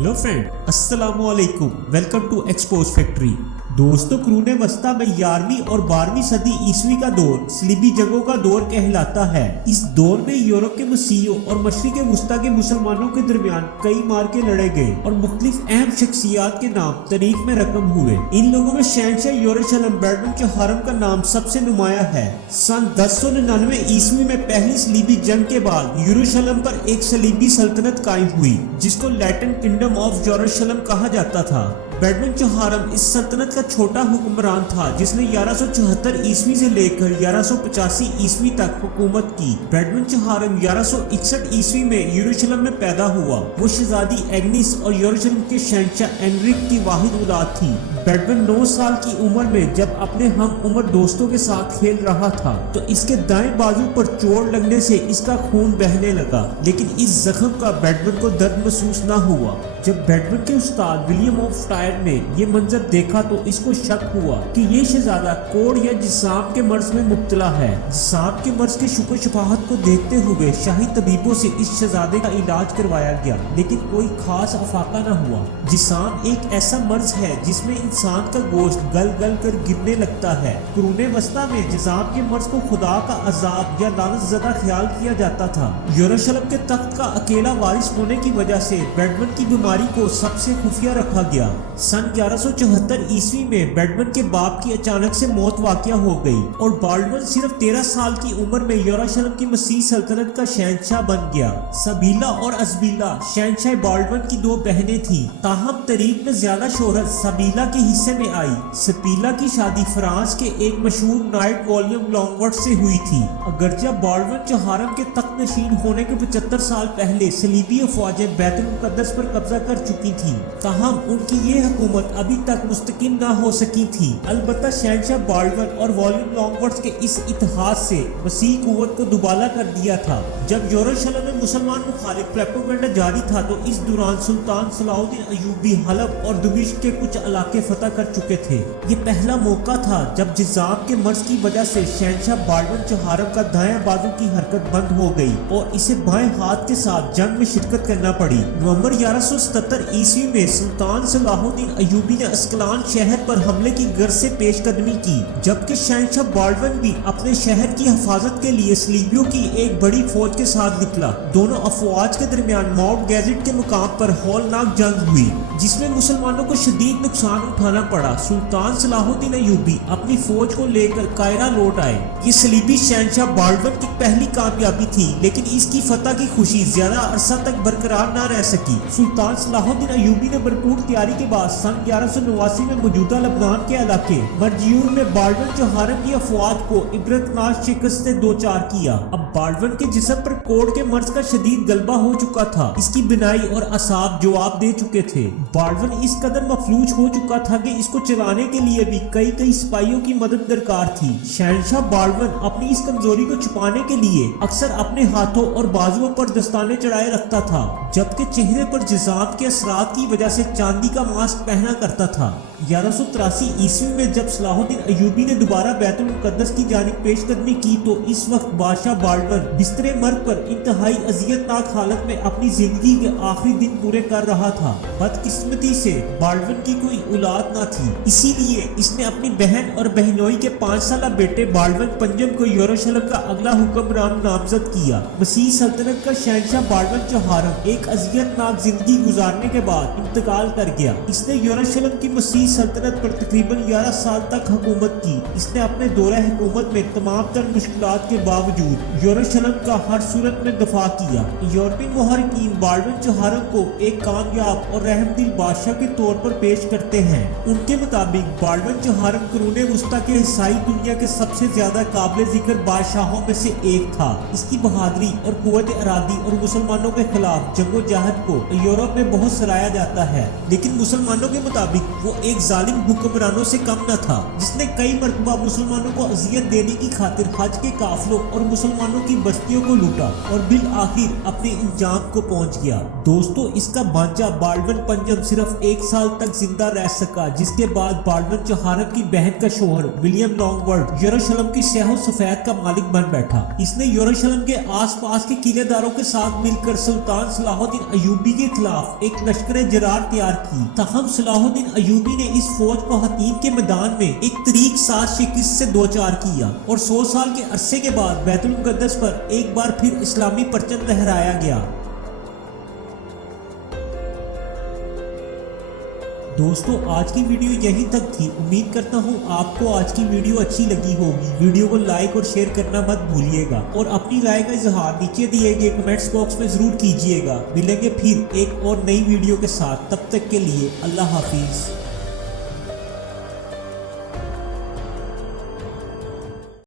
Hello friend, अस्सलाम वालेकुम। Welcome to expose factory. दोस्तों, कुरून वस्ता में 11वीं और 12वीं सदी ईस्वी का दौर सलीबी जंगों का दौर कहलाता है। इस दौर में यूरोप के मसीहियों और मशरिक वस्ता के मुसलमानों के दरमियान कई मार्के लड़े गए और मुख्तलिफ अहम शख्सियात के नाम तारीख में रकम हुए। इन लोगों में शहंशाह यरूशलेम बैडमन चौहारम का नाम सबसे नुमाया है। सन 1099 ईस्वी में पहली सलीबी जंग के बाद यरूशलेम पर एक सलीबी सल्तनत कायम हुई जिसको लैटिन किंगडम ऑफ यरूशलेम कहा जाता था। बैडमन चौहारम इस सल्तनत का छोटा हुक्मरान था जिसने 1174 ईस्वी से लेकर 1185 ईस्वी तक हुकूमत की। बैडमन चौहारम 1161 ईस्वी में यरूशलेम में पैदा हुआ। वो शहजादी एग्निस और यरूशलेम के शहंशाह एनरिक की वाहिद औलाद थी। बैडमन 9 साल की उम्र में जब अपने हम उम्र दोस्तों के साथ खेल रहा था तो इसके दाएं बाजू पर चोट लगने से इसका खून बहने लगा, लेकिन इस जख्म का बैडमन को दर्द महसूस न हुआ। जब बैडमन के उस्ताद विलियम ऑफ टायर ने ये मंजर देखा तो इसको शक हुआ कि ये शहजादा कोढ़ या जिसाम के मर्ज में मुब्तला है। जिसाम के मर्ज के शुक्र शफाहत को देखते हुए शाही तबीबों से इस शहजादे का इलाज करवाया गया, लेकिन कोई खास अफाका न हुआ। जिसाम एक ऐसा मर्ज है जिसमें इंसान का गोश्त गल गल कर गिरने लगता है। कुरून वस्ता में जिसाम के मर्ज को खुदा का अजाब या लानत ज़दा ख्याल किया जाता था। यरूशलेम के तख्त का अकेला वारिस होने की वजह से बैडमन की बीमारी को सबसे खुफिया रखा गया। सन 1174 ईस्वी में बैडमन के बाप की अचानक से मौत वाक़या हो गई और बाल्डमन सिर्फ 13 साल की उम्र में यरूशलेम की मसीह सल्तनत का शहंशाह बन गया। सबीला और अजबीला शहंशाह बाल्डमन की 2 बहनें थीं। ताहम तारीख में ज्यादा शोहरत सबीला के हिस्से में आई। सबीला की शादी फ्रांस के एक मशहूर नाइट वॉल्यूम लॉन्गवर्ड से हुई थी। अगरचे बाल्डमन चौहारम के तख्त नशीन होने के 75 साल पहले सलीबी अफवाजें बैतुल मुकद्दस पर कब्जा कर चुकी थी, ताहम उनकी ये हुकूमत अभी तक मुस्तकिम न हो सकी थी। अलबत्ता शहंशाह बाल्डमन और वॉल्यूम लॉन्गवर्ड्स के इस इतिहाद से मसीह कुव्वत को दुबाला कर दिया था। जब यरूशलेम में मुसलमान मुखालिफ प्रोपेगेंडा जारी था तो इस दौरान सुल्तान सलाहुद्दीन अय्यूबी हलब और दमिश्क के कुछ इलाके फतह कर चुके थे। ये पहला मौका था जब जिसाम के मर्ज की वजह से शहंशाह बाल्डमन चौहारम का दायां बाजू की हरकत बंद हो गई और इसे बाएं हाथ के साथ जंग में शिरकत करना पड़ी। नवंबर 1177 ईस्वी में सुल्तान सलाहुद्दीन अय्यूबी ने अस्कलान शहर पर हमले की गर्ज से पेशकदमी की, जबकि शहंशाह बाल्डमन भी अपने शहर की हिफाजत के लिए सलीबियों की एक बड़ी फौज के साथ निकला। दोनों अफवाज के दरमियान माउंट गैजेट के मुकाम पर हौलनाक जंग हुई जिसमें मुसलमानों को शदीद नुकसान उठाना पड़ा। सुल्तान सलाहुद्दीन अय्यूबी अपनी फौज को लेकर कायरा लौट आए। ये सलीबी शहंशाह बाल्डमन की पहली कामयाबी थी, लेकिन इसकी फतह की खुशी ज्यादा अरसा तक बरकरार न रह सकी। सुल्तान सलाहुद्दीन अय्यूबी ने भरपूर तैयारी के बाद सन 1189 में मौजूदा लबनान के इलाके मरजियूर में बाल्डमन चौहारम की अफवाज को इबरतनाक शिकस्त से दो चार किया। अब बाल्डमन के जिस्म पर कोढ़ के मर्ज का शदीद गलबा हो चुका था। इसकी बिनाई और असाब जवाब दे चुके थे। बाल्डमन इस कदर मफलूज हो चुका था कि इसको चलाने के लिए भी कई सिपाहियों की मदद दरकार थी। शहंशाह बाल्डमन अपनी इस कमजोरी को छुपाने के लिए अक्सर अपने हाथों और बाजुओं पर दस्ताने चढ़ाए रखता था, जबकि चेहरे पर जिसाम के असरात की वजह से चांदी का मास्क पहना करता था। 1183 ईस्वी में जब सलाहुद्दीन अय्यूबी ने दोबारा बैतुल मुकद्दस की जानिब पेशकदमी की तो इस वक्त बादशाह बाल्डमन बिस्तरे मर्ग पर इंतहाई अजियतनाक हालत में अपनी जिंदगी के आखिरी दिन पूरे कर रहा था। बदकिस्मती से बाल्डमन की कोई औलाद न थी, इसीलिए इसने अपनी बहन और बहनोई के 5 साला बेटे बाल्डमन पंजम को यरूशलेम का अगला हुक्मरान नामजद किया। मसीह सल्तनत का शहंशाह बाल्डमन चौहारम एक अजियतनाक जिंदगी गुजारने के बाद इंतकाल कर गया। इसने यरूशलेम की मसीह सल्तनत पर तकरीबन 11 साल तक हुकूमत की। इसने अपने दौरे हुकूमत में तमाम तर मुश्किलात के बावजूद यरूशलेम का हर सूरत में दफा किया। यूरोपीय मुहर्रिकीन बाल्डमन चौहारम को एक कामयाब और रहमदिल बादशाह के तौर पर पेश करते हैं। उनके मुताबिक बाल्डमन चौहारम कुरून वस्ता के ईसाई दुनिया के सबसे ज्यादा काबिल जिक्र बादशाहों में से एक था। इसकी बहादुरी और कुव्वत इरादी और मुसलमानों के खिलाफ जंगो जहद को यूरोप में बहुत सराहा जाता है, लेकिन मुसलमानों के मुताबिक वो एक एक जालिम हुक्मरानों से कम न था, जिसने कई मरतबा मुसलमानों को अजियत देने की खातिर हज के काफिलों और मुसलमानों की बस्तियों को लूटा और बिल आखिर अपने इंजाम को पहुंच गया। दोस्तों, इसका भांजा बाल्डविन पंचम सिर्फ 1 साल तक जिंदा रह सका, जिसके बाद बाल्डविन चौहारम की बहन का शोहर विलियम लॉन्गवर्ड यरूशलेम की स्याह सफेद का मालिक बन बैठा। इसने यरूशलेम के आसपास के किलेदारों के साथ मिलकर सुल्तान सलाहुद्दीन अयूबी के खिलाफ एक लश्कर जरार तैयार की। ताहम सलाहुद्दीन अयूबी ने इस फौज को हतीम के मैदान में एक तरीक साज शिकस्त से दो चार किया और 100 साल के अरसे के बाद बैतुल मुकद्दस पर एक बार फिर इस्लामी परचम लहराया गया। दोस्तों, आज की वीडियो यहीं तक थी। उम्मीद करता हूँ आपको आज की वीडियो अच्छी लगी होगी। वीडियो को लाइक और शेयर करना मत भूलिएगा और अपनी राय का इजहार नीचे दिए गए कमेंट्स बॉक्स में जरूर कीजिएगा। मिलेंगे फिर एक और नई वीडियो के साथ, तब तक के लिए अल्लाह हाफिज।